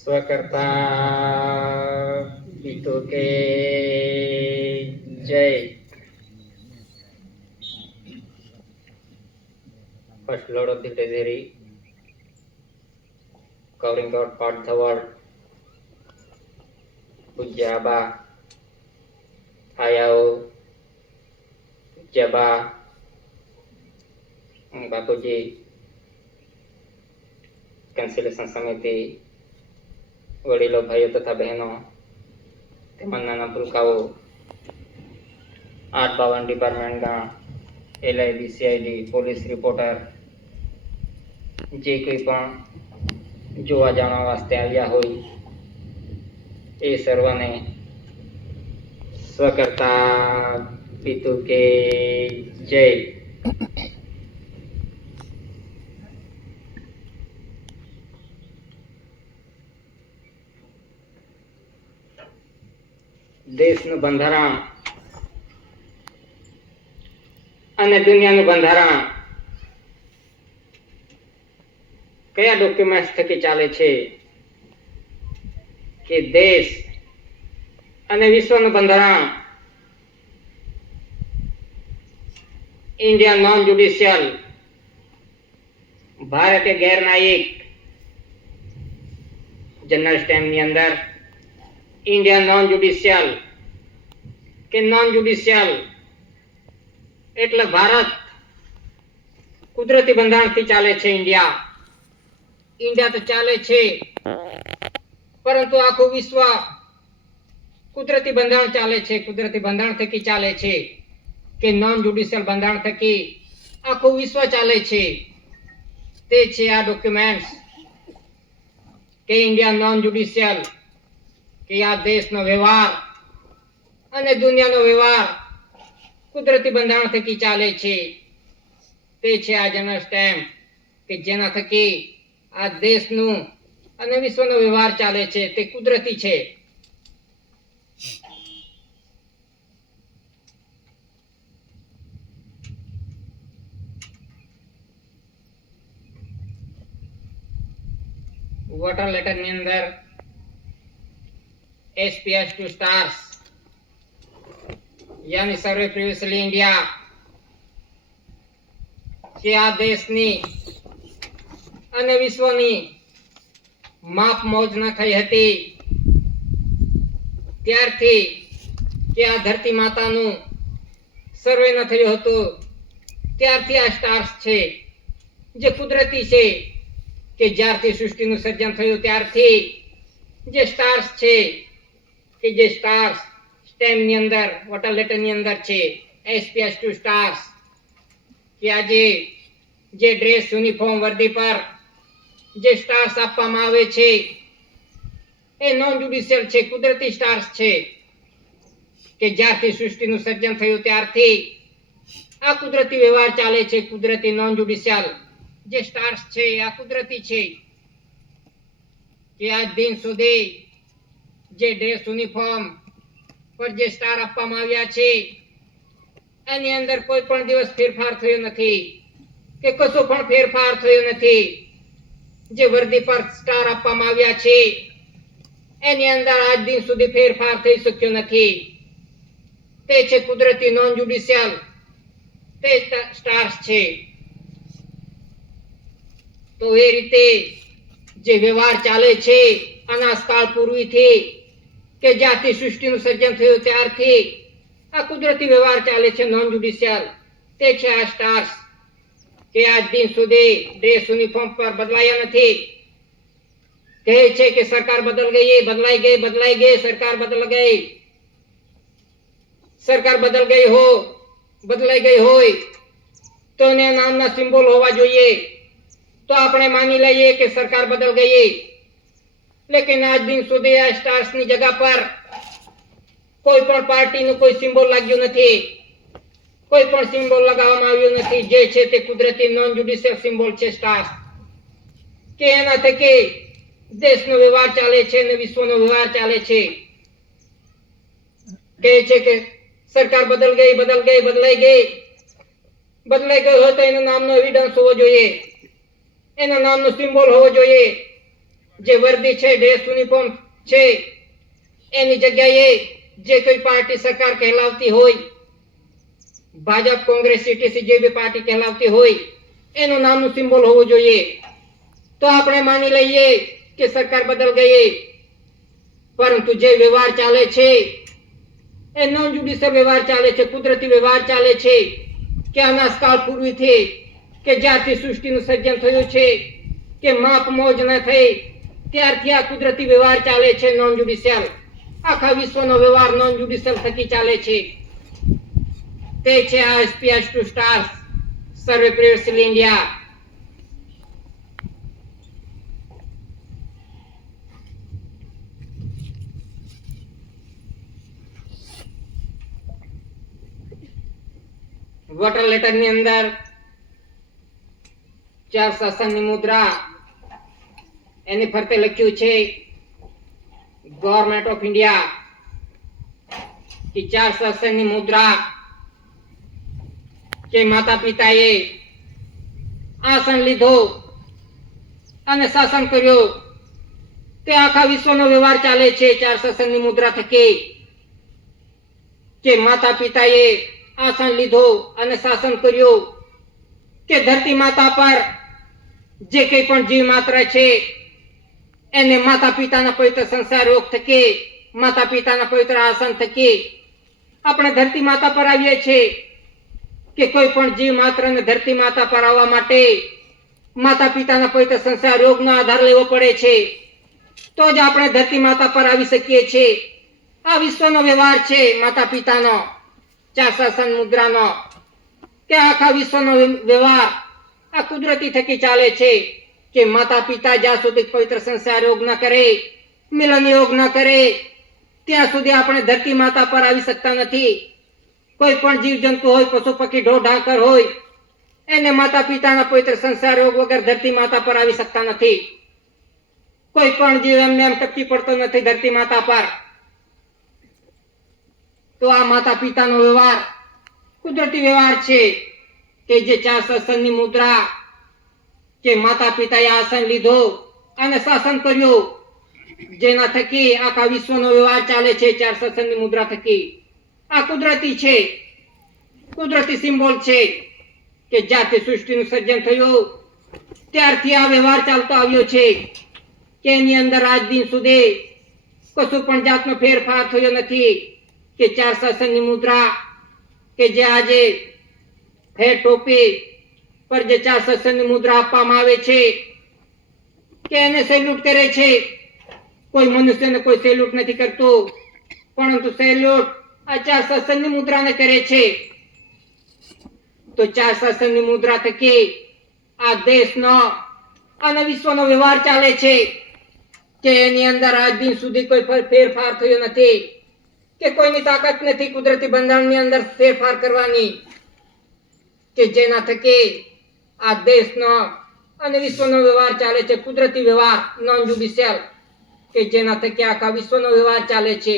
स्वकर्ता पितु के जय. First Lord of the Treasury, covering God part the world, Pujya Abba, Ayau, Jaba, Bapuji, cancellation समिति, वडीलो भाइयों तथा बहनों, नाना पुलकाओ, 852 डिपार्टमेंट का LID, CID, પોલીસ રિપોર્ટર જે કોઈ પણ જોવા જાણવા વાસ્તે આવ્યા હોય એ સર્વને સ્વકર્તા પિતુ કે જય. દેશનું બંધારણ અને દુનિયાનું બંધારણ કયા ડોક્યુમેન્ટ્સ થકી ચાલે છે કે દેશ અને વિશ્વનું બંધારણ ઇન્ડિયા નોન જ્યુડિશિયલ, ભારતીય ગેરન્યાયિક જનરલ સ્ટેમ્પની અંદર ઇન્ડિયા નોન જ્યુડિશિયલ કે નોન જ્યુડિશિયલ એટલે ભારત કુદરતી બંધારણથી ચાલે છે. ઇન્ડિયા તો ચાલે છે, પરંતુ આખું વિશ્વ કુદરતી બંધારણ ચાલે છે. કુદરતી બંધારણ થકી ચાલે છે કે નોન જ્યુડિશિયલ બંધારણ થકી આખું વિશ્વ ચાલે છે. તે છે આ ડોક્યુમેન્ટ્સ કે ઇન્ડિયા નોન જ્યુડિશિયલ, કે આ દેશનો વ્યવહાર અને દુનિયાનો વ્યવહાર કુદરતી બંધારણ થકી ચાલે છે. તે છે આ જનરલ સ્ટેમ્પ કે જેના થકી આ દેશનું અને વિશ્વનો વ્યવહાર ચાલે છે. તે કુદરતી છે. વોટર લેટરની અંદર SPS 2 stars यानी सर्वे प्रीवियसली इंडिया કે આ દેશની અને વિશ્વની માપ મોજ ન થઈ હતી ત્યારથી કે આ ધરતી માતાનું સર્વે ન થયું હતું ત્યારથી આ સ્ટાર્સ છે જે કુદરતી છે. કે જ્યારથી સૃષ્ટિનું સર્જન થયું ત્યારથી જે સ્ટાર્સ છે કે જે સ્ટાર્સ સ્ટેમની અંદર વોટર લેટરની અંદર છે SPS 2 સ્ટાર્સ કે આજે જે ડ્રેસ યુનિફોર્મ વર્દી પર જે સ્ટાર્સ આપવામાં આવે છે એ નોન જ્યુડિશિયલ છે, કુદરતી સ્ટાર્સ છે. કે જ્યારથી સૃષ્ટિનું સર્જન થયું ત્યારથી આ કુદરતી વ્યવહાર ચાલે છે. કુદરતી નોન જ્યુડિશિયલ જે સ્ટાર્સ છે આ કુદરતી છે. કે આજ દિન સુધી જે ડ્રેસ યુનિફોર્મ પર જે સ્ટાર આપવામાં આવ્યા છે એની અંદર કોઈ પણ દિવસ ફેરફાર થયો નથી કે કશો પણ ફેરફાર થયો નથી. જે વર્દી પર સ્ટાર આપવામાં આવ્યા છે એની અંદર આજ દિન સુધી ફેરફાર થઈ શક્યો નથી. તે છે કુદરતી નોન જ્યુડિશિયલ, તે સ્ટાર્સ છે. તો એ રીતે જે વ્યવહાર ચાલે છે અનાજકાળ પૂર્વીથી કે જ્યાંથી સૃષ્ટિનું સર્જન થયું ત્યારથી આ કુદરતી વ્યવહાર ચાલે છે નોન જ્યુડિશિયલ. તે છે આ સ્ટાર્સ કે આજ દિન સુધી ડ્રેસ યુનિફોર્મ પર બદલાયા નથી. કહે છે કે સરકાર બદલ ગઈ, બદલાઈ ગઈ, સરકાર બદલ ગઈ. સરકાર બદલાઈ ગઈ હોય તો એના નામના સિમ્બોલ હોવા જોઈએ તો આપણે માની લઈએ કે સરકાર બદલ ગઈ. લેકિન આજ દિન સુધી આ સ્ટાર્સની જગહ પર કોઈ પણ પાર્ટીનું કોઈ સિમ્બોલ લાગ્યું નથી, કોઈ પણ સિમ્બોલ લગાવવામાં આવ્યું નથી. જે છે તે કુદરતી નોન જ્યુડિશિયલ સિમ્બોલ છે સ્ટાર્સ. કે એના થકી દેશનો વ્યવહાર ચાલે છે અને વિશ્વનો વ્યવહાર ચાલે છે. કહે છે કે સરકાર બદલાઈ ગઈ હોય તો એના નામનો એવિડન્સ હોવો જોઈએ, એના નામનો સિમ્બોલ હોવો જોઈએ. જે વર્દી છે, ડ્રેસ યુનિફોર્મ છે, એની જગ્યાએ જે કોઈ પાર્ટી સરકાર કહેલાવતી હોય, ભાજપ, કોંગ્રેસ, ટીટીસી જે બી પાર્ટી કહેલાવતી હોય, એનું નામનું સિમ્બોલ હોવું જોઈએ. તો આપણે માની લઈએ કે સરકાર બદલ ગઈ, પરંતુ જે વ્યવહાર ચાલે છે એ નોન જ્યુડિશિયલ વ્યવહાર ચાલે છે, કુદરતી વ્યવહાર ચાલે છે. કે અનાજકાળ પૂર્વીથી, કે જ્યારથી સૃષ્ટિનું સર્જન થયું છે, કે માપ મોજ ન થઈ ત્યારથી આ કુદરતી વ્યવહાર ચાલે છે, નોન જ્યુડિશિયલ. આખા વિશ્વનો વ્યવહાર નોન જ્યુડિશિયલ થકી ચાલે છે. તે છે આ સ્પીયર્સ ટુ સ્ટાર્સ સર્વે પ્રિયર્સલ ઇન્ડિયા. વોટર લેટર ની અંદર 4 શાસનની મુદ્રા એની ફરતે લખ્યું છે ગવર્નમેન્ટ ઓફ ઇન્ડિયા કે 4 શાસનની મુદ્રા કે માતા પિતાએ આસન લીધો અને શાસન કર્યું, તે આખા વિશ્વનો વ્યવહાર ચાલે છે 4 શાસનની મુદ્રા થકી. કે માતા પિતાએ આસન લીધો અને શાસન કર્યું, કે ધરતી માતા પર જે કંઈ પણ જીવ માત્ર છે એને માતા પિતાના પવિત્ર સંસ્કાર યોગ થકી, માતા પિતાના પવિત્ર આસન થકી આપણે ધરતી માતા પર આવીએ છીએ. કે કોઈ પણ જીવ માત્રને ધરતી માતા પર આવવા માટે માતા પિતાના પવિત્ર સંસ્કાર યોગનો આધાર લેવો પડે છે, તો જ આપણે ધરતી માતા પર આવી શકીએ છીએ. આ વિશ્વનો વ્યવહાર છે માતા પિતાનો, 4 શાસન મુદ્રાનો. કે આખા વિશ્વનો વ્યવહાર આ કુદરતી થકી ચાલે છે. કે માતા પિતા જ્યાં સુધી પવિત્ર સંસ્કાર યોગ ન કરે, મિલન યોગ ન કરે, ત્યાં સુધી આપણે ધરતી માતા પર આવી શકતા નથી. કોઈ પણ જીવ જંતુ હોય, પશુ પક્ષી, ઢોર ઢાંકર હોય, એને માતા પિતાના પવિત્ર સંસ્કાર યોગ વગર ધરતી માતા પર આવી શકતા નથી. કોઈ પણ જીવ એમને એમ ટપકી પડતો નથી ધરતી માતા પર. તો આ માતા પિતાનો વ્યવહાર કુદરતી વ્યવહાર છે. કે જે 4 શાસનની મુદ્રા, કે માતા પિતાએ આસન લીધો અને શાસન કર્યું, જેના થકી આખા વિશ્વનો વ્યવહાર ચાલે છે 4 શાસનની મુદ્રા થકી. આ કુદરતી છે, કુદરતી સિમ્બોલ છે. કે જ્યારથી સૃષ્ટિનું સર્જન થયું ત્યારથી આ વ્યવહાર ચાલતો આવ્યો છે. કે એની અંદર આજ દિન સુધી કશું પણ જાતનો ફેરફાર થયો નથી. કે 4 શાસનની મુદ્રા, કે જે આજે હેર ટોપી પર જે 4 શાસનની મુદ્રા આપવામાં આવે છે, કે એને સેલ્યુટ કરે છે. કોઈ મનુષ્યને કોઈ સેલ્યુટ નથી કરતું, પરંતુ સેલ્યુટ આ 4 શાસનની મુદ્રાને કરે છે. તો 4 શાસનની મુદ્રા થકી આ દેશનો અને વિશ્વનો વ્યવહાર ચાલે છે. કે એની અંદર આજ દિન સુધી કોઈ ફેરફાર થયો નથી. કે કોઈની તાકાત નથી કુદરતી બંધારણની અંદર ફેરફાર કરવાની. કે જેના થકી આ દેશનો અને વિશ્વનો વ્યવહાર ચાલે છે, કુદરતી વ્યવહાર નોન જ્યુડિશિયલ. કે જેના થકી આખા વિશ્વનો વ્યવહાર ચાલે છે.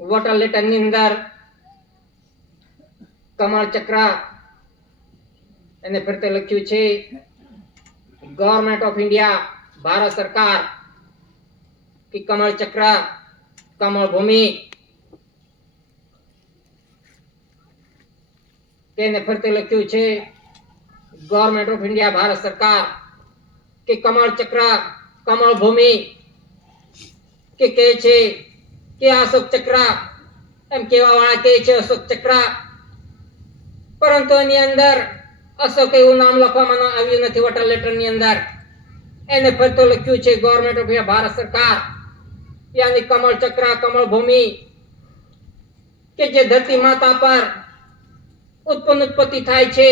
વોટર લેટર ની અંદર કમળ ચક્ર એને ફરતે લખ્યું છે ગવર્નમેન્ટ ઓફ ઇન્ડિયા, ભારત સરકાર. કે કમળ ચક્ર, કમળ ભૂમિ, તેને ફરતે લખ્યું છે ગવર્નમેન્ટ ઓફ ઇન્ડિયા, ભારત સરકાર. કે કમળ ચક્ર, કમળ ભૂમિ. કે કહે છે કે અશોક ચક્ર, એમ કહેવા વાળા કહે છે અશોક ચક્ર, પરંતુ એની અંદર અશોક એવું નામ લખવામાં આવ્યું નથી વોટર લેટર ની અંદર. એને ફરતો લખ્યું છે ગવર્નમેન્ટ ઓફ ઇન્ડિયા, ભારત સરકાર. યાની કમળ ચક્ર, કમળ ભૂમિ. કે જે ધરતી માતા પર ઉત્પત્તિ થાય છે.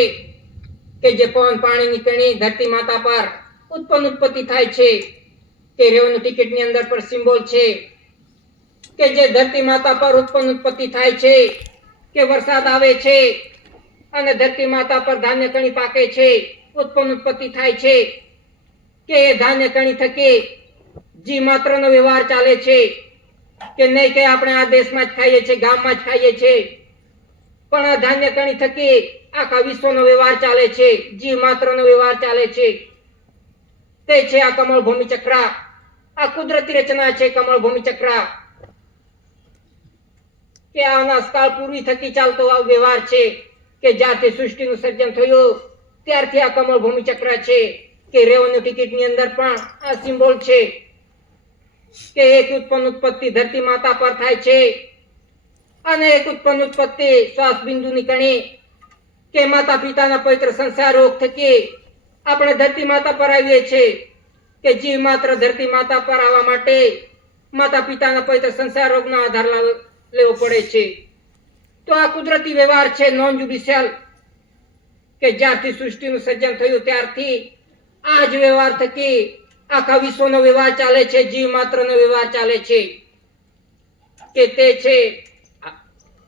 કે જે પવન પાણીની કણી ધરતી માતા પર ઉત્પત્તિ થાય છે. કે રેવન્યુ ટિકિટ ની અંદર પર સિમ્બોલ છે. કે જે ધરતી માતા પર ઉત્પત્તિ થાય છે. કે વરસાદ આવે છે અને ધરતી માતા પર ધાન્ય કણી પાકે છે, ઉત્પત્તિ થાય છે. કે એ ધાન્ય કણી થકી જીવ માત્રનો વ્યવહાર ચાલે છે. કે નહીં કે આપણે આ દેશમાં જ ખાઈએ છીએ, ગામમાં જ ખાઈએ છીએ, પણ આ ધાન્ય કણી થકી આખા વિશ્વનો વ્યવહાર ચાલે છે, જીવ માત્રનો વ્યવહાર ચાલે છે. તે છે આ કમળ ભૂમિ ચક્ર. આ કુદરતી રચના છે કમળ ભૂમિ ચક્ર, કે આ અનાજકાળ પૂર્વી થકી ચાલતો આ વ્યવહાર છે, કે જ્યારથી સૃષ્ટિનું સર્જન થયું ત્યારથી આ કમળ ભૂમિ ચક્ર છે. કે રેવન્યુ ટિકિટની અંદર પણ આ સિમ્બોલ છે કે એક ઉત્પન્ન ઉત્પત્તિ ધરતી માતા પર થાય છે, અને એક ઉત્પન્ન ઉત્પત્તિ શ્વાસ બિંદુની કણી કે માતા પિતાના પવિત્ર સંસાર રોગ થકી આપણે ધરતી માતા પર આવીએ છીએ. કે જીવ માત્ર ધરતી માતા પર આવવા માટે માતા પિતાના પવિત્ર સંસાર રોગનો આધાર લેવો પડે છે. તો આ કુદરતી વ્યવહાર છે નોન જ્યુડિશિયલ, કે જ્યારથી સૃષ્ટિનું સર્જન થયું ત્યારથી આ જ વ્યવહાર થકી આખા વિશ્વનો વ્યવહાર ચાલે છે, જીવ માત્રનો વ્યવહાર ચાલે છે. કે તે છે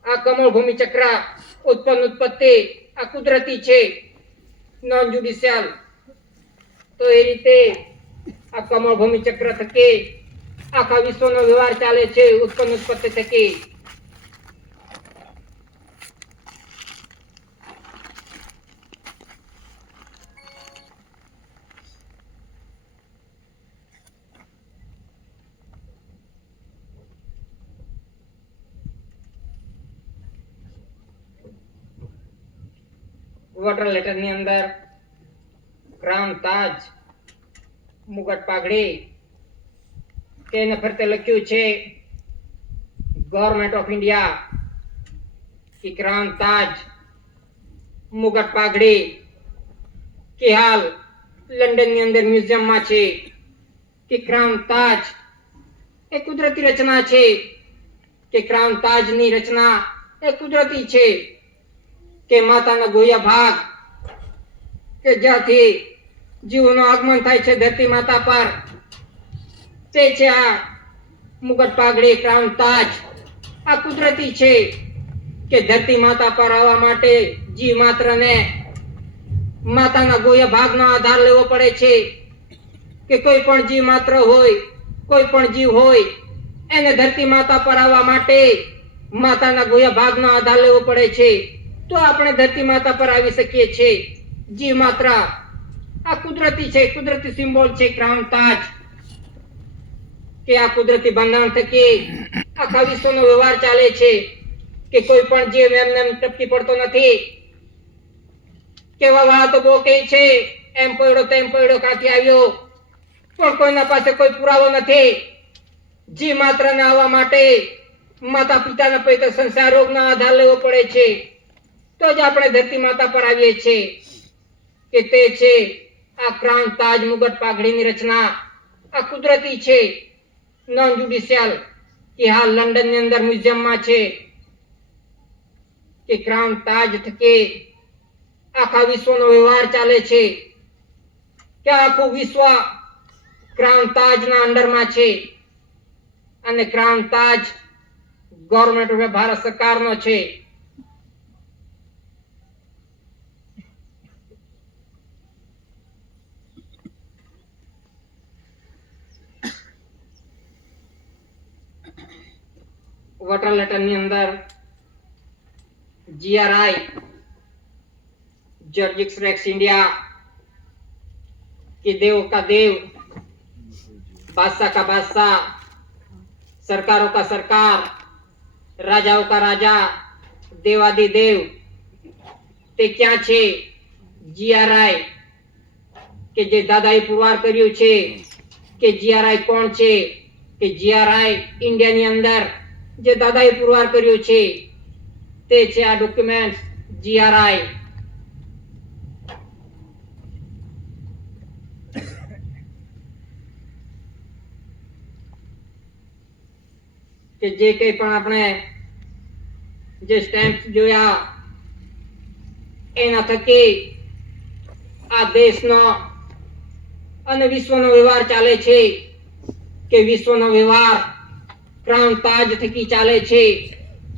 આ કમળ ભૂમિ ચક્ર, ઉત્પન્ન ઉત્પત્તિ આ કુદરતી છે, નોન જ્યુડિશિયલ. તો એ રીતે આ કમળ ભૂમિ ચક્ર થકી આખા વિશ્વનો વ્યવહાર ચાલે છે, ઉત્પન્ન ઉત્પત્તિ થકી. વોટર લેટર ની અંદર ક્રાઉન, તાજ, મુગટ, પાઘડી તેને ફરતે લખ્યું છે ગવર્નમેન્ટ ઓફ ઇન્ડિયા. કે ક્રાઉન, તાજ, મુગટ, પાઘડી કે હાલ લંડન ની અંદર મ્યુઝિયમમાં છે. કે ક્રાઉન તાજ એ કુદરતી રચના છે. કે ક્રાઉન તાજ ની રચના એ કુદરતી છે. કે માતાના ગોયા ભાગ કે જ્યાંથી જીવનું આગમન થાય છે ધરતી માતા પર, તે છે આ મુગટ, પાઘડી, ક્રાઉન, તાજ. આ કુદરતી છે કે ધરતી માતા પર આવવા માટે જીવ માત્રને માતાના ગોયા ભાગનો આધાર લેવો પડે છે. કે કોઈ પણ જીવ માત્ર હોય, કોઈ પણ જીવ હોય, એને ધરતી માતા પર આવવા માટે માતાના ગોયા ભાગનો આધાર લેવો પડે છે. તો આપણે ધરતી માતા પર આવી શકીએ છીએ. જીવ માત્ર આ કુદરતી છે, કુદરતી સિમ્બોલ છે ક્રાઉન, તાજ. કે આ કુદરતી બંધારણ થકી આખા વિશ્વનો વ્યવહાર ચાલે છે. કે કોઈ પણ જીવ એમને ટપકી પડતો નથી. કેવા વાળા તો બહુ કહે છે એમ પડ્યો તેમ પડ્યો, કાંથી આવ્યો, પણ કોઈના પાસે કોઈ પુરાવો નથી. જીવ માત્રને આવવા માટે માતા પિતાના પવિત્ર સંસાર રોગનો આધાર લેવો પડે છે. તો જ આપણે ધરતી માતા પર આવીએ છીએ. કે તે છે આ ક્રાઉન, તાજ, મુગટ, પાઘડીની રચના. આ કુદરતી છે, નોન જ્યુડિશિયલ. કે હાલ લંડન ની અંદર મ્યુઝિયમમાં છે. કે ક્રાઉન, તાજ થકી આખા વિશ્વનો વ્યવહાર ચાલે છે. કે આખું વિશ્વ ક્રાઉન તાજના અંડરમાં છે. અને crown Taj government of Bharat સરકારનો છે. વોટર લેટર ની અંદર GRI, जॉर्जिक्स रेक्स इंडिया, कि देव का देव, बादशाह का बादशाह, सरकारों का सरकार, राजाओं का राजा, देवादिदेव. તે ક્યાં છે? GRI કે જે દાદાએ પુરવાર કર્યું છે. કે GRI કોણ છે? કે GRI ઇન્ડિયાની અંદર જે દાદાએ પુરવાર કર્યું છે તે છે આ ડોક્યુમેન્ટ GRI. કે જે કંઈ પણ આપણે જે સ્ટેમ્પ જોયા એના થકી આ દેશનો અને વિશ્વનો વ્યવહાર ચાલે છે. કે વિશ્વનો વ્યવહાર ક્રાઉન તાજ થકી ચાલે છે.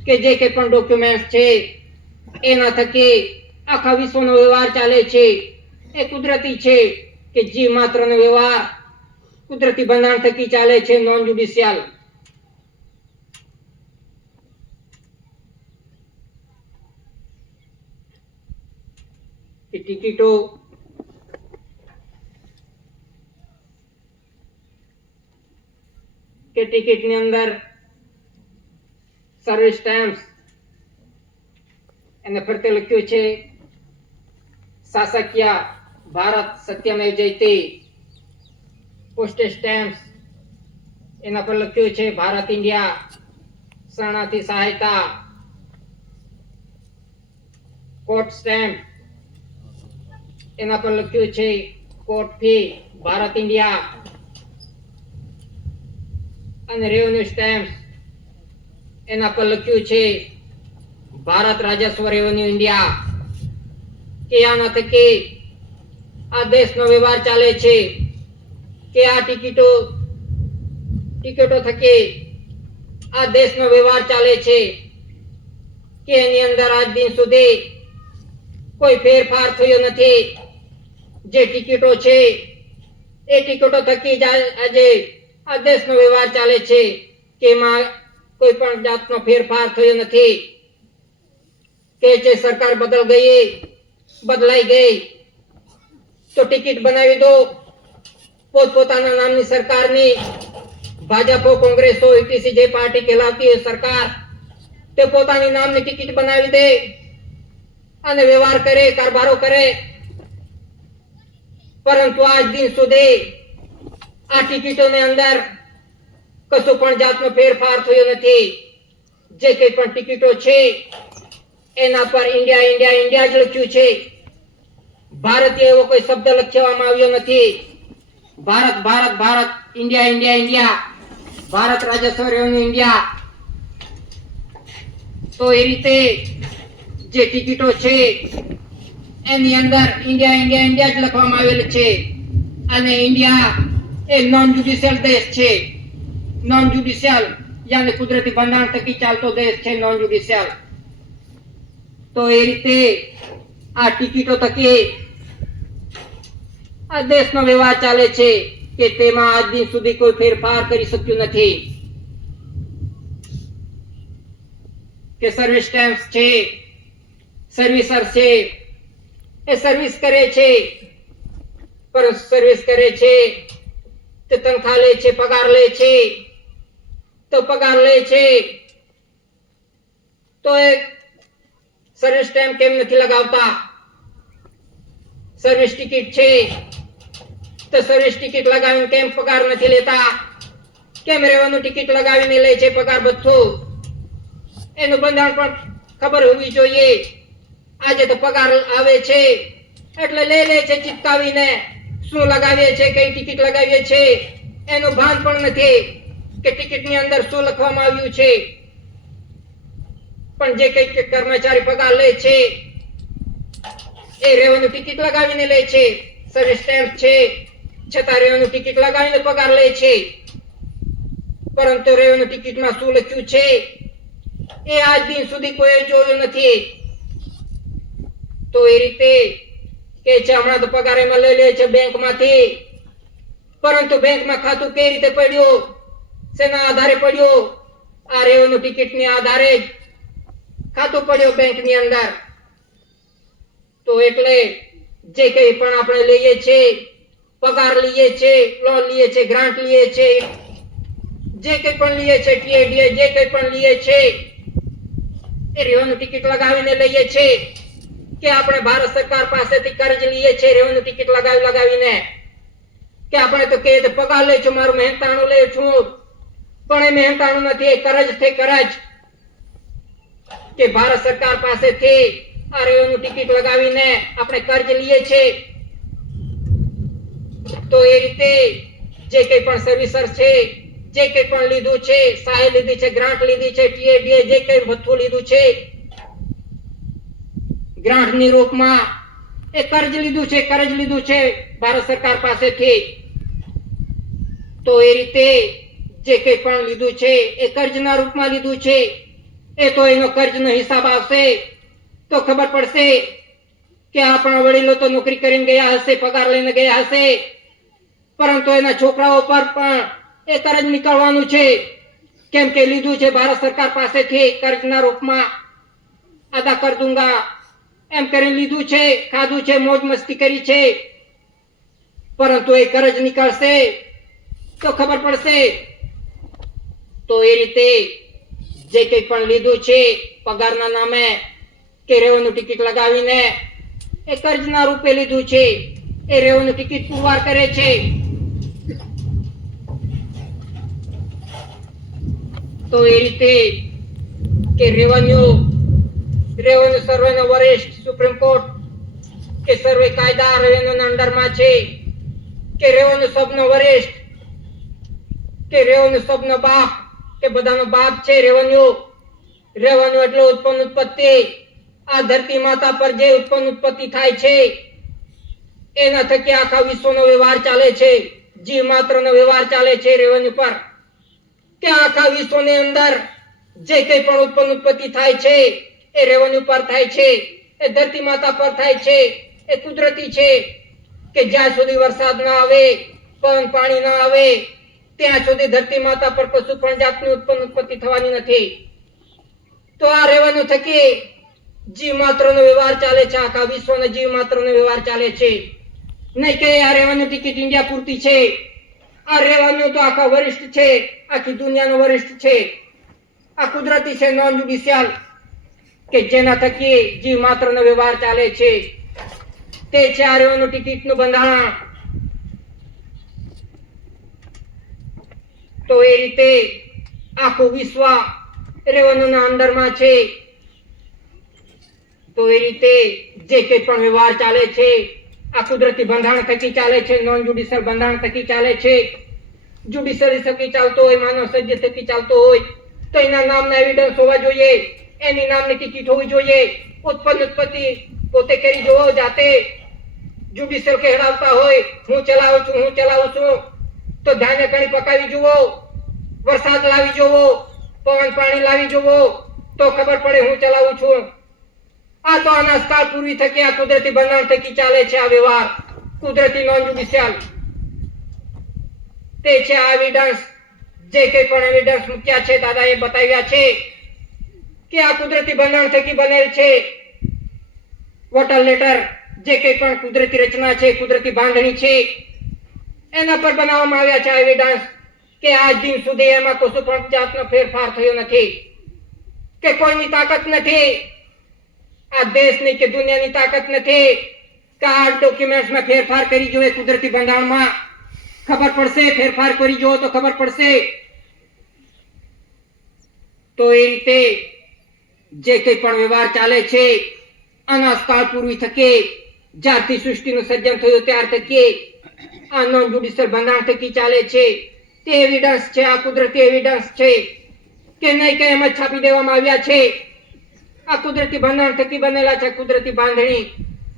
કે જે કંઈ પણ ડોક્યુમેન્ટ છે એના થકી આખા વિશ્વનો વ્યવહાર ચાલે છે. એ કુદરતી છે કે જીવ માત્રનો વ્યવહાર કુદરતી બંધારણ થકી ચાલે છે, નોન જ્યુડિશિયલ. કે ટિકિટો કે ટિકિટની અંદર સર્વિસ સ્ટેમ્પ્સ એને ફરતે લખ્યું છે શાસકીય ભારત સત્યમેવ જયતે. પોસ્ટેજ સ્ટેમ્પ્સ એના પર લખ્યું છે ભારત ઇન્ડિયા શરણાર્થી સહાયતા. કોર્ટ સ્ટેમ્પ એના પર લખ્યું છે કોર્ટ ફી ભારત ઇન્ડિયા. અને રેવન્યુ સ્ટેમ્પ એના પર લખ્યું છે ભારત રાજસ્વ રેવન્યુ ઇન્ડિયા. કે આના થકી આ દેશનો વ્યવહાર ચાલે છે કે આ ટિકિટો થકી આ દેશનો વ્યવહાર ચાલે છે કે એની અંદર આજ દિન સુધી કોઈ ફેરફાર થયો નથી. જે ટિકિટો છે એ ટિકિટો થકી આજે આ દેશનો વ્યવહાર ચાલે છે કે એમાં કોઈ પણ જાતનો ફેરફાર થયો નથી. કે જે સરકાર બદલાઈ ગઈ તો ટિકિટ બનાવી દો પોતપોતાના નામની સરકારની. ભાજપ હો કોંગ્રેસ હો ઇટીસી જે પાર્ટી કહેલાતી હોય સરકાર તે પોતાની નામની ટિકિટ બનાવી દે અને વ્યવહાર કરે, કારભારો કરે. પરંતુ આજ દિન સુધી આ ટિકિટોની અંદર કશું પણ જાતનો ફેરફાર થયો નથી. જે કંઈ પણ ટિકિટો છે એના પર ઇન્ડિયા ઇન્ડિયા ઇન્ડિયા જ લખ્યું છે. ભારતીય એવો કોઈ શબ્દ લખવામાં આવ્યો નથી. Bharat Bharat Bharat, India India India, Bharat રાજસ્વ રેવન્યુ ઇન્ડિયા. તો એ રીતે જે ટિકિટો છે એની અંદર ઇન્ડિયા ઇન્ડિયા ઇન્ડિયા જ લખવામાં આવેલ છે. અને ઇન્ડિયા એ નોન જ્યુડિશિયલ દેશ છે. નોન જ્યુડિશિયલ યાને કુદરતી બંધારણ થકી ચાલતો દેશ છે, નોન જ્યુડિશિયલ. તો એ રીતે આ ટિકિટો થકી આ દેશનો વ્યવહાર ચાલે છે કે તેમાં આજ દિન સુધી કોઈ ફેરફાર કરી શક્યું નથી. કે સર્વિસ સ્ટેમ્પ છે, સર્વિસર છે, એ સર્વિસ કરે છે પર સર્વિસ કરે છે તે તનખા લે છે, પગાર લે છે. તો પગાર લે છે તો એ સર્વિસ સ્ટેમ્પ કેમ નથી લગાવતા? સર્વિસ ટિકિટ છે તો સર્વિસ ટિકિટ લગાવીને કેમ પગાર નથી લેતા? કેમ રેવાનું ટિકિટ લગાવીને લે છે પગાર બધું? એનું બંધારણ પણ ખબર હોવી જોઈએ. આજે તો પગાર આવે છે એટલે લે છે ચિપકાવીને. શું લગાવીએ છે, કઈ ટિકિટ લગાવીએ છે એનું ભાન પણ નથી કે ટિકિટની અંદર શું લખવામાં આવ્યું છે. પણ જે કઈ કર્મચારી પગાર લે છે એ રેવન્યુ ટિકિટ લગાવીને લે છે. સર્વિસ સ્ટેમ્પ છે છતાં રેવન્યુ ટિકિટ લગાવીને પગાર લે છે. પરંતુ રેવન્યુ ટિકિટમાં શું લખ્યું છે એ આજ દિન સુધી કોઈ જોયું નથી. તો એ રીતે કે છે હમણાં તો પગાર એમાં લઈ લે છે બેંકમાંથી. પરંતુ બેંકમાં ખાતું કઈ રીતે પડ્યું, શેના આધારે પડ્યું? આ રેવન્યુ ટિકિટની આધારે જ ખાતું પડ્યું બેંકની અંદર. તો એટલે જે કંઈ પણ આપણે લઈએ છે, પગાર લઈએ છે, લોન લઈએ છે, ગ્રાન્ટ લઈએ છે, જે કંઈ પણ લઈએ છે, ટીએડીએ જે કંઈ પણ લઈએ છે એ રેવન્યુ ટિકિટ લગાવીને લઈએ છે. કે આપણે ભારત સરકાર પાસેથી કર્જ લઈએ છે રેવન્યુ ટિકિટ લગાવીને. કે આપણે તો કહીએ પગાર લઈ છું, મારું મહેનતાણું લઈ છું, પણ એ મહેનતાણું નથી, એ કરજ થી કરજ. કે ભારત સરકાર પાસેથી આ રેવન્યુ ટિકિટ લગાવીને આપણે કર્જ લઈએ છે. તો એ રીતે જે કંઈ પણ સર્વિસર છે, જે કંઈ પણ લીધું છે, સહાય લીધી છે, ગ્રાન્ટ લીધી છે, ટીએડીએ જે કંઈ ભથ્થું લીધું છે ગ્રાન્ટની રૂપમાં, એ કર્જ લીધું છે, કરજ લીધું છે ભારત સરકાર પાસેથી. તો એ રીતે જે કંઈ પણ લીધું છે એ કર્જના રૂપમાં લીધું છે. એ તો એનો કર્જનો હિસાબ આવશે તો ખબર પડશે કે આપણા વડીલો તો નોકરી કરીને ગયા હશે, પગાર લઈને ગયા હશે, પરંતુ એના છોકરાઓ પર પણ એ કર્જ નીકળવાનું છે. કેમ કે લીધું છે ભારત સરકાર પાસેથી કર્જના રૂપમાં, અદા કર દૂંગા એમ કરી લીધું છે, ખાધું છે, મોજ મસ્તી કરી છે, પરંતુ એ કરજ નીકળશે તો ખબર પડશે. તો એ રીતે જે કંઈ પણ લીધું છે પગારના નામે કે રેવન્યુ ટિકિટ લગાવીને એ કર્જના રૂપે લીધું છે, એ રેવન્યુ ટિકિટ પુરવાર કરે છે. તો એ રીતે કે રેવન્યુ સર્વેનો વરિષ્ઠ સુપ્રીમ કોર્ટ કે સર્વે કાયદા રેવન્યુના અંડરમાં છે, કે રેવન્યુ સબનો વરિષ્ઠ, કે રેવન્યુ સબનો બાપ, કે બધાનો બાપ છે રેવન્યુ. રેવન્યુ એટલે ઉત્પન્ન ઉત્પત્તિ. આ ધરતી માતા પર જે ઉત્પન્ન ઉત્પત્તિ થાય છે એના થકી આખા વિશ્વનો વ્યવહાર ચાલે છે, જીવ માત્રનો વ્યવહાર ચાલે છે રેવન્યુ પર. કે આખા વિશ્વની અંદર જે કંઈ પણ ઉત્પન્ન ઉત્પત્તિ થાય છે એ રેવન્યુ પર થાય છે, એ ધરતી માતા પર થાય છે, એ કુદરતી છે. કે જ્યાં સુધી વરસાદ ના આવે, પવન પાણી ના આવે, ત્યાં સુધી ધરતી માતા પર કશું પણ જાતની ઉત્પન્ન ઉત્પત્તિ થવાની નથી. તો આ રેવન્યુ થકી જીવ માત્રનો વ્યવહાર ચાલે છે, આખા વિશ્વના જીવ માત્રનો વ્યવહાર ચાલે છે. નહીં કે આ રેવન્યુ ટિકિટ ઇન્ડિયા પૂરતી છે. આ રેવન્યુ તો આખા વરિષ્ઠ છે, આખી દુનિયાનો વરિષ્ઠ છે. આ કુદરતી છે, નોન જ્યુડિશિયલ, કે જેના થકી જીવ માત્રનો વ્યવહાર ચાલે છે. તે છે આ રેવન્યુ ટિકિટનું બંધારણ. તો એ રીતે આખું વિશ્વ રેવન્યુના અંડરમાં છે. તો એ રીતે જે કંઈ પણ વ્યવહાર ચાલે છે આ કુદરતી બંધારણ થકી ચાલે છે, નોન જ્યુડિશિયલ બંધારણ થકી ચાલે છે. જ્યુડિશિયલી થકી ચાલતો હોય, માનવ સર્જિત થકી ચાલતો હોય તો એના નામના એવિડન્સ હોવા જોઈએ, એની નામની ટિકિટ હોવી જોઈએ. ઉત્પન્ન ઉત્પત્તિ પોતે કરી જોવો જાતે. જ્યુડિશિયલ કહેવાતા હોય હું ચલાવું છું તો ધાન્ય કણી પકાવી જુઓ, વરસાદ લાવી જોવો, પવન પાણી લાવી જોવો તો ખબર પડે હું ચલાવું છું. આ તો અનાજકાળ પૂર્વી થકી આ કુદરતી બંધારણ થકી ચાલે છે આ વ્યવહાર, કુદરતી નોન જ્યુડિશિયલ. તે છે આ એવિડન્સ. જે કંઈ પણ એવિડન્સ મૂક્યા છે દાદાએ બતાવ્યા છે કે આ કુદરતી બંધારણ થકી બનેલ છે. વોટર લેટર જે કંઈ પણ કુદરતી રચના છે, કુદરતી બાંધણી છે, એના પર બનાવવામાં આવ્યા છે એવિડન્સ. કે આજ દિન સુધી એમાં કશું પણ જાતનો ફેરફાર થયો નથી, કે કોઈની તાકાત નથી, આ દેશની કે દુનિયાની તાકાત નથી કે આ ડોક્યુમેન્ટ્સમાં ફેરફાર કરી જોઈએ. કુદરતી બંધારણમાં ખબર પડશે, ફેરફાર કરી જોવો તો ખબર પડશે. તો એ રીતે જે કંઈ પણ વ્યવહાર ચાલે છે અનાજકાળ પૂર્વી થકી જ્યારથી સૃષ્ટિનું સર્જન થયું ત્યાર થકી આ નોન જ્યુડિશિયલ બંધારણ થકી ચાલે છે. તે એવિડન્સ છે, આ કુદરતી એવિડન્સ છે, કે નહીં કે એમ જ છાપી દેવામાં આવ્યા છે. આ કુદરતી બંધારણ થકી બનેલા છે, કુદરતી બાંધણી.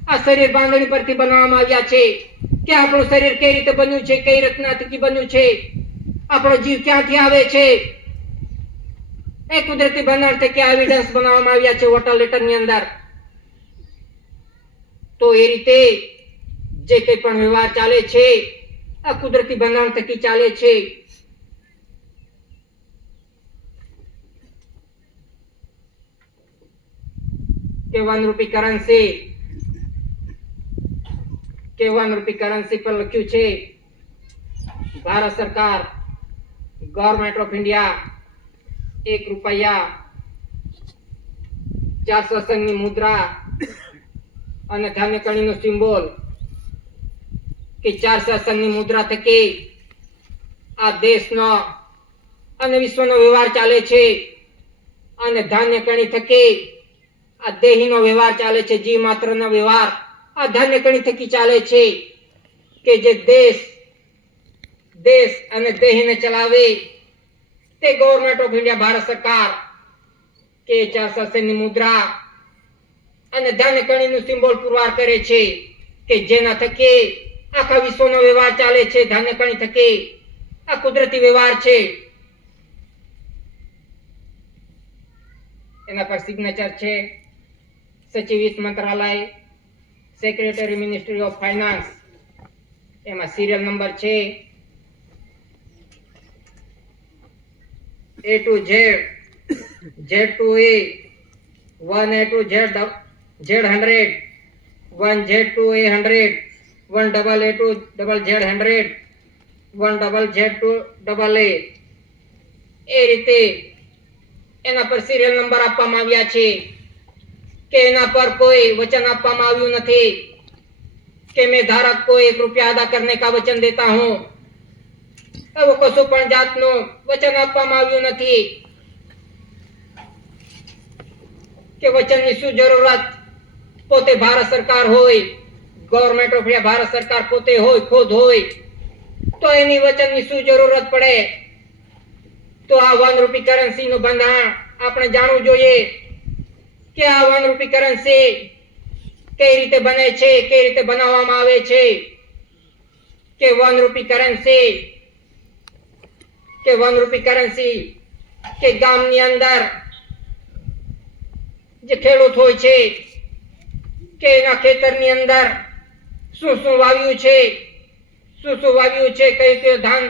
આ શરીર બાંધણી પરથી બનાવવામાં આવ્યા છે. કે આપણું શરીર કઈ રીતે બન્યું છે, કઈ રચના થકી બન્યું છે, આપણો જીવ ક્યાંથી આવે છે, એ કુદરતી બંધારણ થકી એવિડન્સ બનાવવામાં આવ્યા છે વોટર લેટરની અંદર. તો એ રીતે જે કંઈ પણ વ્યવહાર ચાલે છે આ કુદરતી બંધારણ થકી ચાલે છે. કે વન રૂપી કરન્સી પર લખ્યું છે ભારત સરકાર, ગવર્નમેન્ટ ઓફ ઇન્ડિયા, 1 રૂપિયા, 4 સંઘની મુદ્રા અને ધાન્ય કણીનો સિમ્બોલ, કે 4 સંઘની મુદ્રા થકી આ દેશનો અને વિશ્વનો વ્યવહાર ચાલે છે. અને ધાન્ય કણી થકી આ દેહીનો વ્યવહાર ચાલે છે, જીવ માત્રનો વ્યવહાર આ ધાન્ય કણી થકી ચાલે છે. કે જે દેશ અને દેહીને ચલાવે તે ગવર્નમેન્ટ ઓફ ઇન્ડિયા, ભારત સરકાર. કે 4 સંઘની મુદ્રા અને ધાન્ય કણીનું સિમ્બોલ પુરવાર કરે છે, કે જેના થકી આખા વિશ્વનો વ્યવહાર ચાલે છે. ધાન્ય કણી થકી આ કુદરતી વ્યવહાર છે. એના પર સિગ્નેચર છે સચિવ વિત્ત મંત્રાલય, સેક્રેટરી મિનિસ્ટ્રી ઓફ ફાઇનાન્સ. એમાં સિરિયલ નંબર છે A to Z, Z to A, 1A to Z, Z100, 1Z2A100, 1AA2 double Z100, 1ZZ2 double A. એ રીતે એના પર સિરિયલ નંબર આપવામાં આવ્યા છે કે એના પર કોઈ વચન આપવામાં આવ્યું નથી કે मैं धारक को 1 रुपया अदा करने का वचन देता हूं. એવો કશું પણ જાતનું વચન આપવામાં આવ્યું નથી કે વચનની શું જરૂરત. પોતે ભારત સરકાર હોય, ગવર્મેન્ટ ઓફ ઇન્ડિયા ભારત સરકાર પોતે હોય, ખુદ હોય, તો એની વચનની શું જરૂરત પડે. તો આ 1 રૂપી કરન્સી નું બંધારણ આપણે જાણવું જોઈએ કે આ 1 રૂપી કરન્સી કઈ રીતે બને છે, કઈ રીતે બનાવવામાં આવે છે. કે 1 રૂપી કરન્સી કે ગામની અંદર જે ખેડૂત હોય છે કે એના ખેતરની અંદર શું શું વાવ્યું છે, કયું ધાન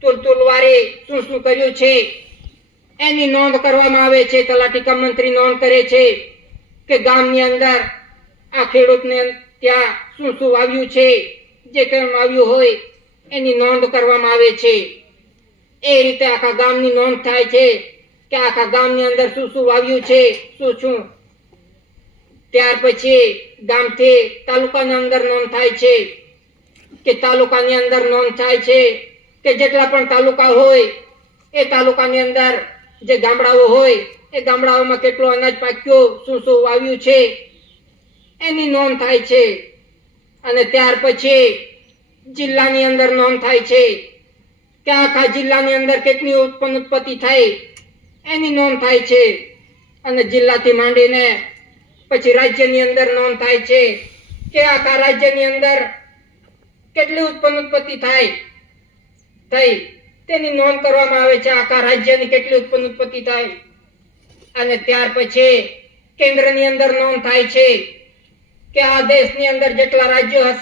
તુલવારી શું કર્યું છે, એની નોંધ કરવામાં આવે છે. તલાટી કમ મંત્રી નોંધ કરે છે કે ગામની અંદર આ ખેડૂતને ત્યાં શું વાવ્યું છે, જે કંઈ વાવ્યું હોય એની નોંધ કરવામાં આવે છે. એ રીતે આખા ગામની નોંધ થાય છે કે આખા ગામની અંદર શું વાવ્યું છે, શું. ત્યાર પછી ગામથી તાલુકાની અંદર નોંધ થાય છે કે તાલુકાની અંદર નોંધ થાય છે કે જેટલા પણ તાલુકા હોય એ તાલુકાની અંદર જે ગામડાઓ હોય એ ગામડાઓમાં કેટલો અનાજ પાક્યો, શું વાવ્યું છે એની નોંધ થાય છે. અને ત્યાર પછી જિલ્લાની અંદર નોંધ થાય છે કે આખા જિલ્લાની અંદર કેટલી ઉત્પત્તિ થઈ એની નોંધ થાય છે. અને જિલ્લાથી માંડીને પછી રાજ્યની અંદર નોંધ થાય છે કે આખા રાજ્યની અંદર કેટલી ઉત્પત્તિ થઈ તેની નોંધ કરવામાં આવે છે. આખા રાજ્યની કેટલી ઉત્પત્તિ થાય. અને ત્યાર પછી કેન્દ્રની અંદર નોંધ થાય છે કે આ દેશની અંદર જેટલા રાજ્યો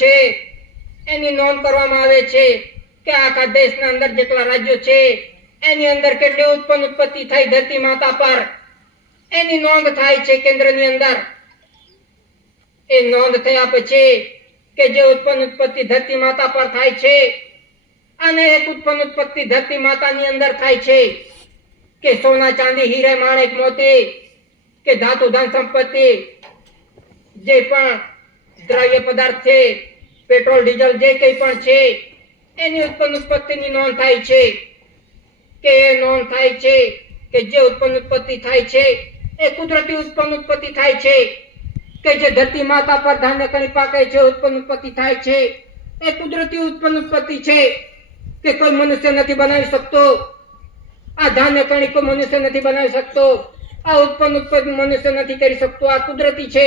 છે એની નોંધ કરવામાં આવે છે કે આખા દેશના અંદર જેટલા રાજ્યો છે એની અંદર કેટલી ઉત્પત્તિ થઈ ધરતી માતા પર એની નોંધ થાય છે કેન્દ્રની અંદર. એ નોંધ થયા પછી કે જે ઉત્પત્તિ ધરતી માતા પર થાય છે અને એક ઉત્પત્તિ ધરતી માતાની અંદર થાય છે કે સોના ચાંદી હીરે માણેક મોતી કે ધાતુ ધન સંપત્તિ જે પણ દ્રવ્ય પદાર્થ છે, પેટ્રોલ ડીઝલ જે કંઈ પણ છે એની ઉત્પત્તિની નોંધ થાય છે. કે એ નોંધ થાય છે કે જે ઉત્પત્તિ થાય છે એ કુદરતી ઉત્પત્તિ થાય છે કે જે ધરતી માતા પર ધાન્ય કણી પાકે છે, ઉત્પત્તિ થાય છે એ કુદરતી ઉત્પત્તિ છે કે કોઈ મનુષ્ય નથી બનાવી શકતો. આ ધાન્ય કણી કોઈ મનુષ્ય નથી બનાવી શકતો. આ ઉત્પત્તિ મનુષ્ય નથી કરી શકતો. આ કુદરતી છે.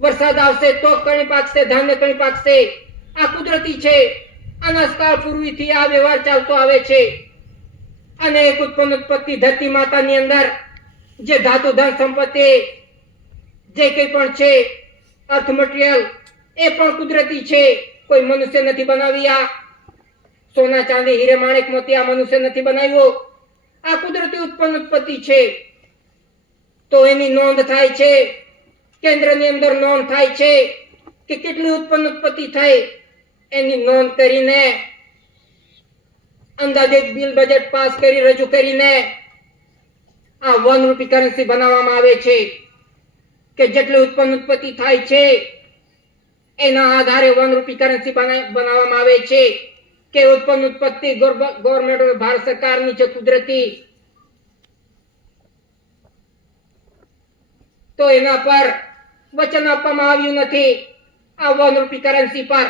વરસાદ આવશે તો કણી પાકશે, ધાન્ય કણી પાકશે. આ કુદરતી છે. અનાજકાળ પૂર્વીથી આ વ્યવહાર ચાલતો આવે છે. અને એક ઉત્પત્તિ ધરતી માતાની અંદર જે ધાતુ ધન સંપત્તિ જે કંઈ પણ છે, અર્થ મટીરિયલ, એ પણ કુદરતી છે. કોઈ મનુષ્ય નથી બનાવી. આ સોના ચાંદી હીરે માણેક મોતી આ મનુષ્ય નથી બનાવ્યો. આ કુદરતી ઉત્પત્તિ છે. તો એની નોંધ થાય છે. કેન્દ્રની અંદર નોંધ થાય છે કે કેટલી ઉત્પત્તિ થઈ એની નોંધ કરીને અંદાજિત બિલ બજેટ પાસ કરી રજૂ કરીને આ 1 રૂપી કરન્સી બનાવવામાં આવે છે કે જેટલી ઉત્પત્તિ થાય છે એના આધારે 1 રૂપી કરન્સી બનાવવામાં આવે છે કે ઉત્પત્તિ ગવર્મેન્ટ ભારત સરકારની છે કુદરતી. તો એના પર વચન આપવામાં આવ્યું નથી આ 1 રૂપી કરન્સી પર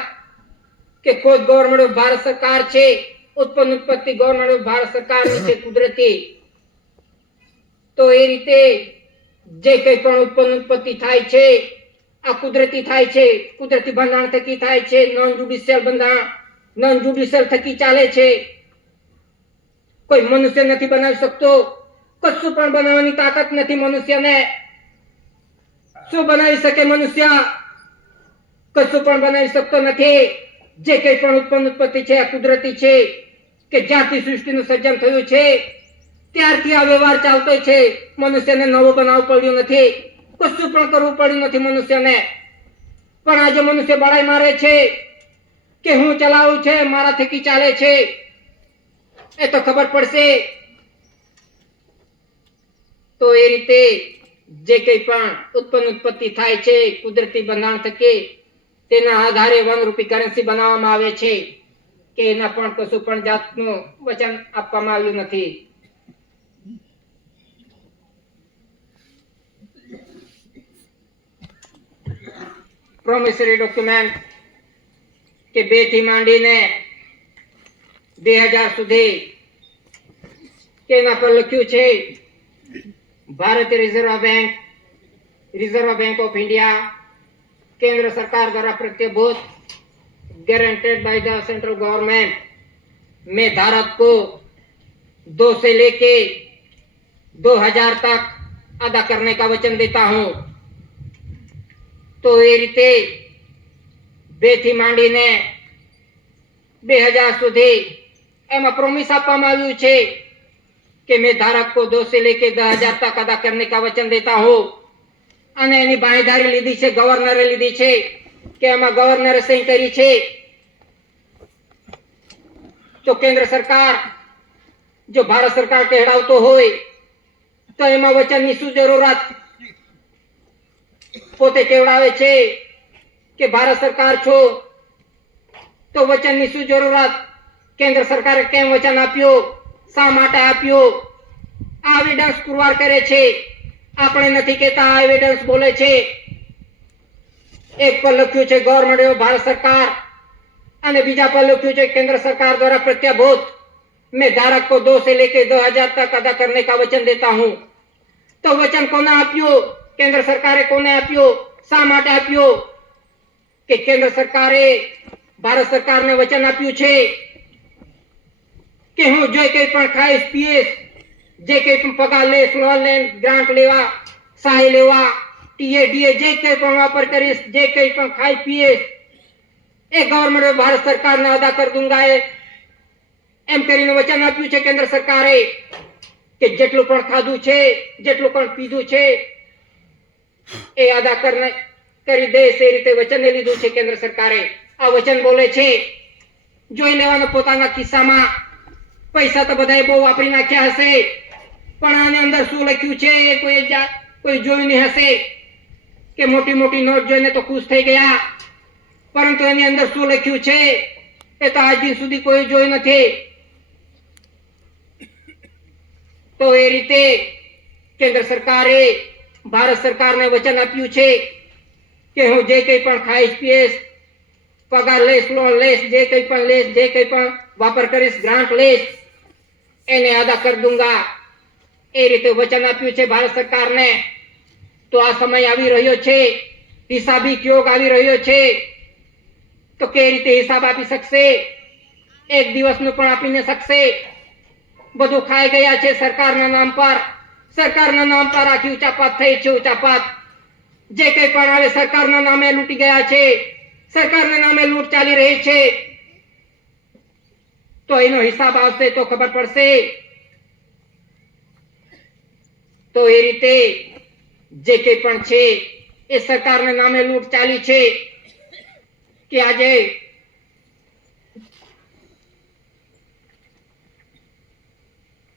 કે ખુદ ગવર્મેન્ટ ભારત સરકાર છે, ઉત્પત્તિ ગવર્મેન્ટ ભારત સરકારની છે કુદરતી. તો એ રીતે જે કંઈ પણ ઉત્પત્તિ થાય છે આ કુદરતી થાય છે. કુદરતી બંધારણ થકી થાય છે. નોન જ્યુડિશિયલ થકી ચાલે છે. કોઈ મનુષ્ય નથી બનાવી શકતો. કશું પણ બનાવવાની તાકાત નથી મનુષ્યને. શું બનાવી શકે મનુષ્ય? કશું પણ બનાવી શકતો નથી. જે કંઈ પણ ઉત્પત્તિ છે આ કુદરતી છે કે જ્યાંથી સૃષ્ટિનું સર્જન થયું છે ત્યારથી આ વ્યવહાર ચાલતો છે. મનુષ્યને નવો બનાવવું પડ્યું નથી, કશું પણ કરવું પડ્યું નથી મનુષ્યને. પણ આજે મનુષ્ય બડાઈ મારે છે કે હું ચલાવું છે, મારા થકી ચાલે છે. એ તો ખબર પડશે તો એ રીતે જે કંઈ પણ ઉત્પત્તિ થાય છે કુદરતી બંધારણ થકી, તેના આધારે વનરૂપી કરન્સી બનાવવામાં આવે છે કે એના પણ કશું પણ જાતનું વચન આપવામાં આવ્યું નથી. પ્રોમિસરી ડોક્યુમેન્ટ કે 2 થી માંડીને 2000 સુધી કે એના પર લખ્યું છે ભારતીય रिजर्व बैंक ऑफ इंडिया केंद्र सरकार द्वारा प्रत्यभूत guaranteed by the central government में धारक को 2 से लेके 2000 तक अदा करने का वचन देता हूं. तो ये रीते 2 થી માંડીને 2000 સુધી એમાં પ્રોમિસ આપવામાં આવ્યું છે कि मैं धारक को 2 से लेके 10,000 तक अदा करने का वचन देता हूं. અને એની બાંયધારી લીધી છે, ગવર્નરે લીધી છે કે એમાં ગવર્નરે સહી કરી છે. તો કેન્દ્ર સરકાર જો ભારત સરકાર કહેડાવતો હોય તો એમાં વચનની શું જરૂરત? પોતે કહેડાવે છે કે ભારત સરકાર છો તો વચનની શું જરૂરત? કેન્દ્ર સરકારે કેમ વચન આપ્યું, શા માટે આપ્યું? આ એવિડન્સ પુરવાર કરે છે. આપણે નથી કહેતા, આ એવિડન્સ બોલે છે. એક પર લખ્યું છે ગવર્નમેન્ટ ઓફ ભારત સરકાર અને બીજા પર લખ્યું છે केंद्र सरकार द्वारा प्रत्यभूत मैं धारक को 2 से लेके 2000 तक अदा करने का वचन देता हूं. तो वचन कोने આપ્યું? કેન્દ્ર સરકારે કોને આપ્યું? શા માટે આપ્યું? કે કેન્દ્ર સરકારે ભારત સરકારને વચન આપ્યું છે કે હું જે કંઈ પણ ખાઈશ પીઈશ, જે કંઈ પણ પગાર લઈશ, લોન લઈશ, ગ્રાન્ટ લેવા, સહાય લેવા, ટીએ ડીએ જે કંઈ પણ વાપર કરીશ, જે કંઈ પણ ખાઈ પીઈશ એ ગવર્નમેન્ટ ભારત સરકારને અદા કરી દૂંગા. એમ કરીને વચન આપ્યું છે કેન્દ્ર સરકારે કે જેટલું પણ ખાધું છે, જેટલું પણ પીધું છે એ અદા કરી દે. એ રીતે વચન લીધું છે કેન્દ્ર સરકારે. આ વચન બોલે છે. જોઈ લેવાનો પોતાના ખિસ્સામાં. પૈસા તો બધાએ બહુ વાપરી નાખ્યા હશે, પણ આની અંદર શું લખ્યું છે એ કોઈ જોયું નહીં હશે. કે મોટી મોટી નોટ જોઈને તો ખુશ થઈ ગયા, પરંતુ એની અંદર શું લખ્યું છે એ તો આજ દિન સુધી કોઈ જોયું નથી. તો એ રીતે કેન્દ્ર સરકારે ભારત સરકારને વચન આપ્યું છે કે હું જે કંઈ પણ ખાઈશ પીઈશ, પગાર લઈશ, લોન લઈશ, જે કંઈ પણ લઈશ, જે કંઈ પણ વાપર કરીશ, ગ્રાન્ટ લઈશ, એને અદા કરી દૂંગા. એ રીતે વચન આપ્યું છે ભારત સરકારને. તો આ સમય આવી રહ્યો છે, હિસાબી યોગ આવી રહ્યો છે. તો કઈ રીતે હિસાબ આપી શકશે? એક દિવસનું પણ આપી ન શકશે. બધું ખાઈ ગયા છે સરકારના નામ પર. સરકારના નામ પર આખી ઉચાપાત થઈ છે. ઉચાપાત જે કંઈ પણ આવે સરકારના નામે લૂંટી ગયા છે. સરકારના નામે લૂંટ ચાલી રહી છે. તો એનો હિસાબ આવશે તો ખબર પડશે. તો એ રીતે જે કંઈ પણ છે એ સરકારના નામે લૂંટ ચાલી છે કે આજે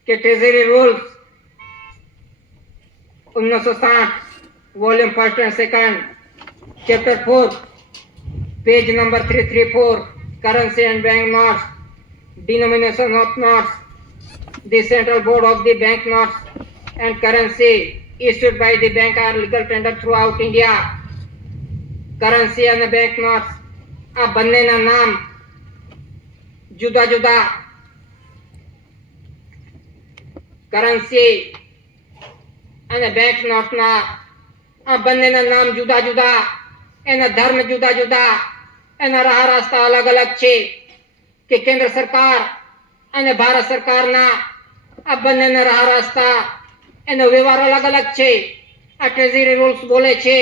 કે treasury rules 1960 volume 1 and 2 chapter 4 page number 334 currency and bank notes denomination of notes the central board of the bank notes and currency issued by the bank are legal tender throughout India. currency and bank notes આ બંનેના નામ જુદા જુદા. Currency અને bank નોટના આ બંનેના નામ જુદા જુદા, એના ધર્મ જુદા જુદા, એના રાહ રસ્તા અલગ અલગ છે. કે કેન્દ્ર સરકાર અને ભારત સરકારના આ બંનેના રાહ રસ્તા, એનો વ્યવહાર અલગ અલગ છે. આ ટ્રેઝરી રૂલ્સ બોલે છે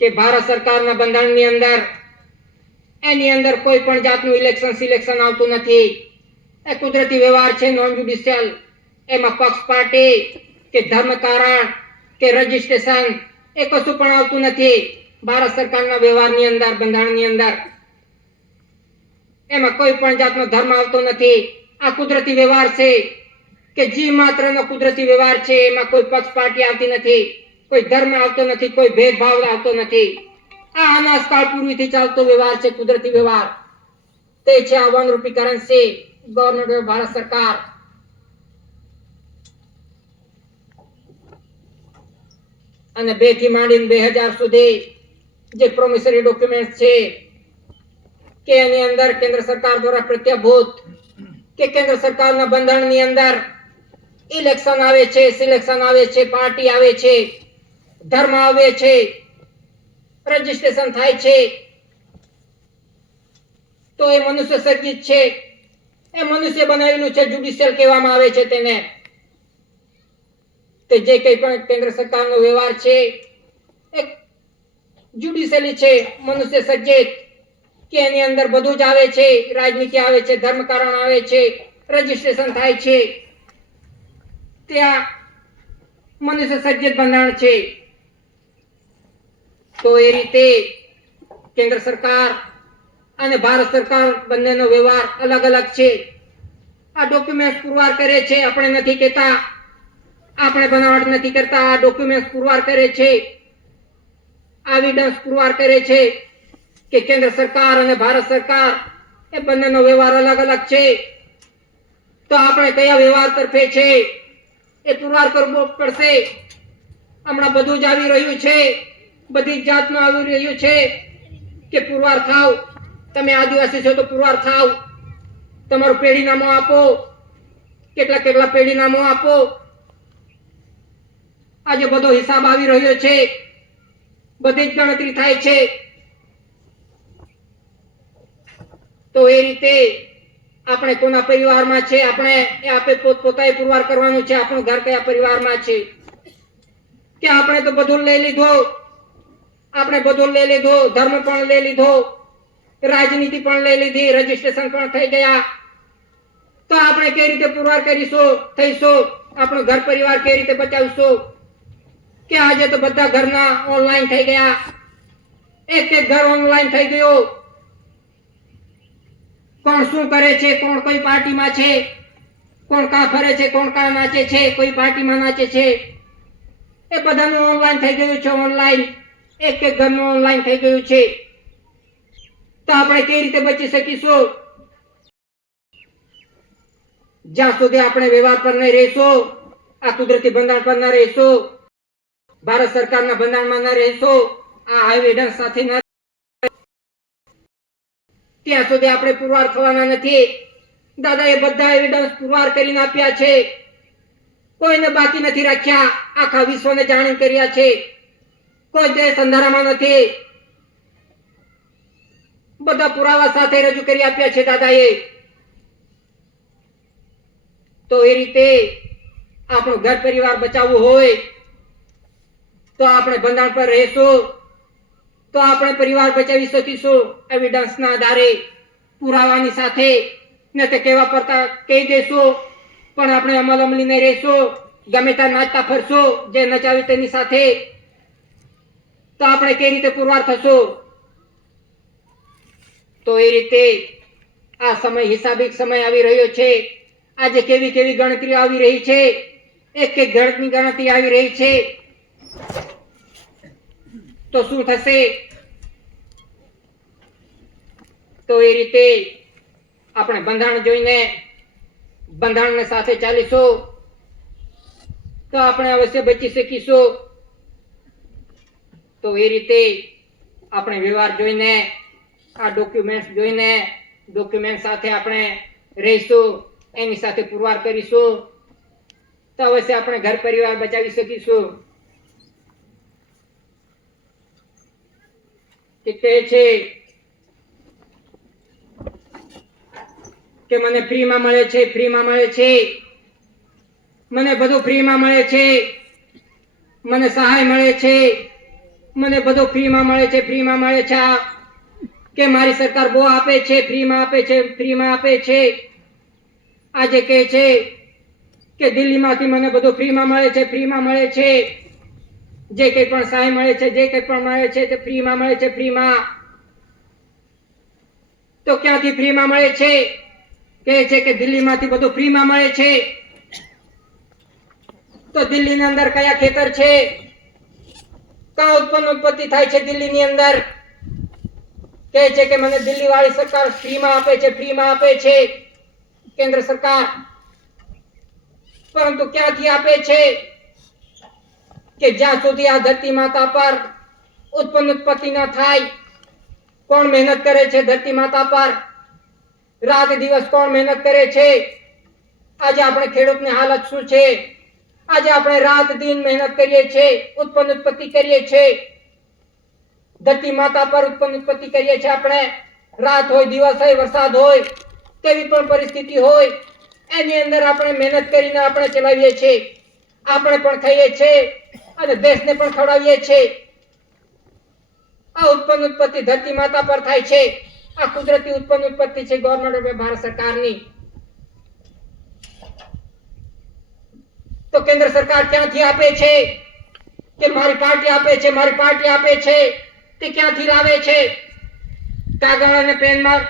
કે ભારત સરકારના બંધારણની અંદર એની અંદર કોઈ પણ જાતનું ઇલેક્શન સિલેક્શન આવતું નથી. એ કુદરતી વ્યવહાર છે, નોન જ્યુડિશિયલ. એમાં પક્ષ પાર્ટી કે ધર્મ કારણ કે રજીસ્ટ્રેશન એ કશું પણ આવતું નથી. ભારત સરકારના વ્યવહારની અંદર, બંધારણની અંદર એમાં કોઈ પણ જાતનો ધર્મ આવતો નથી. આ કુદરતી વ્યવહાર છે કે જી માત્રનો કુદરતી વ્યવહાર છે. એમાં કોઈ પક્ષ પાર્ટી આવતી નથી, કોઈ ધર્મ આવતો નથી, કોઈ ભેદભાવ આવતો નથી. આ અનાજકાળ પૂર્વીથી ચાલતો વ્યવહાર છે, કુદરતી વ્યવહાર. તે છે આ વનરૂપી કરન્સી, ગવર્નમેન્ટ ઓફ ભારત સરકાર. અને 2 થી માંડીને 2000 સુધી જે પ્રોમિસરી ડોક્યુમેન્ટ છે કે એની અંદર કેન્દ્ર સરકાર દ્વારા પ્રત્યાભૂત કે કેન્દ્ર સરકારના બંધારણની અંદર ઇલેક્શન આવે છે, સિલેક્શન આવે છે, પાર્ટી આવે છે, ધર્મ આવે છે, રજીસ્ટ્રેશન થાય છે, તો એ મનુષ્ય સર્જિત છે. એ મનુષ્ય બનાવેલું છે, જ્યુડિશિયલ કહેવામાં આવે છે તેને. તે જે કંઈ પણ કેન્દ્ર સરકારનો વ્યવહાર છે એ જ્યુડિશિયલી છે, મનુષ્ય સર્જિત, કે એની અંદર બધું જ આવે છે. રાજનીતિ આવે છે, ધર્મકારણ આવે છે, રજીસ્ટ્રેશન થાય છે. ત્યાં મનુષ્ય સર્જિત બંધારણ છે. તો એ રીતે કેન્દ્ર સરકાર અને ભારત સરકાર બંનેનો વ્યવહાર અલગ અલગ છે. આ ડોક્યુમેન્ટ પુરવાર કરે છે. આપણે નથી કહેતા, આપણે બનાવટ નથી કરતા. આ ડોક્યુમેન્ટ પુરવાર કરે છે, એવિડન્સ પુરવાર કરે છે કે કેન્દ્ર સરકાર અને ભારત સરકાર એ બંનેનો વ્યવહાર અલગ અલગ છે. તો આપણે કયા વ્યવહાર તરફે છે એ પુરવાર કરવો પડશે. હમણાં બધું જ આવી રહ્યું છે, બધી જ જાતનું આવી રહ્યું છે કે પુરવાર થાવ. તમે આદિવાસી છો તો પુરવાર થાવ. તમારું પેઢીનામું આપો, કેટલા પેઢીનામું આપો. આજે બધો હિસાબ આવી રહ્યો છે, બધી જ ગણતરી થાય છે. તો એ રીતે આપણે કોના પરિવારમાં છે, આપણે એ આપે પોતાએ પુરવાર કરવાનું છે. આપણું ઘર કયા પરિવારમાં છે. કે આપણે તો બધું લઈ લીધો, આપણે બધું લઈ લીધો, ધર્મ પણ લઈ લીધો, રાજનીતિ પણ લઈ લીધી, રજીસ્ટ્રેશન પણ થઈ ગયા. તો આપણે કઈ રીતે પુરવાર કરીશું, થઈશું, આપણો ઘર પરિવાર કઈ રીતે બચાવશું? કે આજે તો બધા ઘરના ઓનલાઈન થઈ ગયા. એક ઘર ઓનલાઈન થઈ ગયું. કોણ શું કરે છે, કોણ કઈ પાર્ટીમાં છે, કોણ કાં ફરે છે, કોણ કાં નાચે છે, કોઈ પાર્ટીમાં નાચે છે, એ બધાનું ઓનલાઈન થઈ ગયું છે. ઓનલાઈન એક ઘરનું ઓનલાઈન થઈ ગયું છે. તો આપણે કઈ રીતે બચી શકીશું? જ્યાં સુધી આપણે વ્યવહાર પર નહીં રહીશું, આ કુદરતી બંધારણ પર ન રહીશું, ભારત સરકારના બંધારણમાં ન રહીશું, આ એવિડન્સ સાથે ન, ત્યાં સુધી આપણે પુરવાર થવાના નથી. દાદાએ બધા એવિડન્સ પુરવાર કરીને આપ્યા છે, કોઈને બાકી નથી રાખ્યા. આખા વિશ્વને જાણ કર્યા છે. કોઈ દેશ અંધારામાં નથી. બધા પુરાવા સાથે રજૂ કરી આપ્યા છે દાદાએ. તો એ રીતે આપણું ઘર પરિવાર બચાવવું હોય તો આપણે બંધારણ પર રહીશું, તો આપણે પરિવાર બચાવી શકીશું. એવિડન્સના આધારે, પુરાવાની સાથે. ને તે કહેવા પડતા કહી દેશું, પણ આપણે અમલી નહીં રહીશું. ગમે ત્યાં નાચતા ફરશું, જે નચાવી તેની સાથે. તો આપણે કઈ રીતે પુરવાર થશું? તો એ રીતે આ સમય હિસાબિક સમય આવી રહ્યો છે. આજે કેવી કેવી ગણતરી આવી રહી છે, એક ગણતરી ગણતરી આવી રહી છે. તો શું થશે? તો એ રીતે આપણે બંધારણ જોઈને બંધારણને સાથે ચાલીશું તો આપણે અવશ્ય બચી શકીશું. તો એ રીતે આપણે વ્યવહાર જોઈને, આ ડોક્યુમેન્ટ જોઈને, ડોક્યુમેન્ટ સાથે આપણે રહીશું, એની સાથે પુરવાર કરીશું, તો અવશ્ય આપણે ઘર પરિવાર બચાવી શકીશું. કે કહે છે કે મને ફ્રીમાં મળે છે, ફ્રીમાં મળે છે, મને બધું ફ્રીમાં મળે છે, મને સહાય મળે છે, મને બધું ફ્રીમાં મળે છે, ફ્રીમાં મળે છે. કે મારી સરકાર બહુ આપે છે, ફ્રીમાં આપે છે, ફ્રીમાં આપે છે. આજે કહે છે કે દિલ્હીમાંથી મને બધું ફ્રીમાં મળે છે, ફ્રીમાં મળે છે. જે કંઈ પણ સહાય મળે છે, જે કંઈ પણ મળે છે તે ફ્રીમાં મળે છે, ફ્રીમાં. તો ક્યાંથી ફ્રીમાં મળે છે? કહે છે કે દિલ્હીમાંથી બધું ફ્રીમાં મળે છે. તો દિલ્હીની અંદર કયા ખેતર છે? ક્યાં ઉત્પત્તિ થાય છે દિલ્હીની અંદર? કહે છે કે મને દિલ્હી વાળી સરકાર ફ્રીમાં આપે છે, ફ્રીમાં આપે છે, કેન્દ્ર સરકાર. પરંતુ ક્યાંથી આપે છે? કે જ્યાં સુધી આ ધરતી માતા પર ઉત્પત્તિ ન થાય. કોણ મહેનત કરે છે ધરતી માતા પર? રાત દિવસ કોણ મહેનત કરે છે? આજે આપણે ખેડૂતની હાલત શું છે? આજે આપણે રાત દિન મહેનત કરીએ છીએ, ઉત્પત્તિ કરીએ છીએ. ધરતી માતા પર ઉત્પત્તિ કરીએ છીએ આપણે. રાત હોય, દિવસ હોય, વરસાદ હોય, કેવી પણ પરિસ્થિતિ હોય, એની અંદર આપણે મહેનત કરીને આપણે ચલાવીએ છીએ. આપણે પણ ખાઈએ છીએ અને દેશને પણ ખવડાવીએ છીએ. આ ઉત્પત્તિ ધરતી માતા પર થાય છે. આ કુદરતી ઉત્પત્તિ છે ગવર્નમેન્ટ ઓફ ભારત સરકારની. તો કેન્દ્ર સરકાર ક્યાંથી આપે છે? કે મારી પાર્ટી આપે છે, મારી પાર્ટી આપે છે. તે ક્યાંથી લાવે છે? કાગળ અને પેનમાં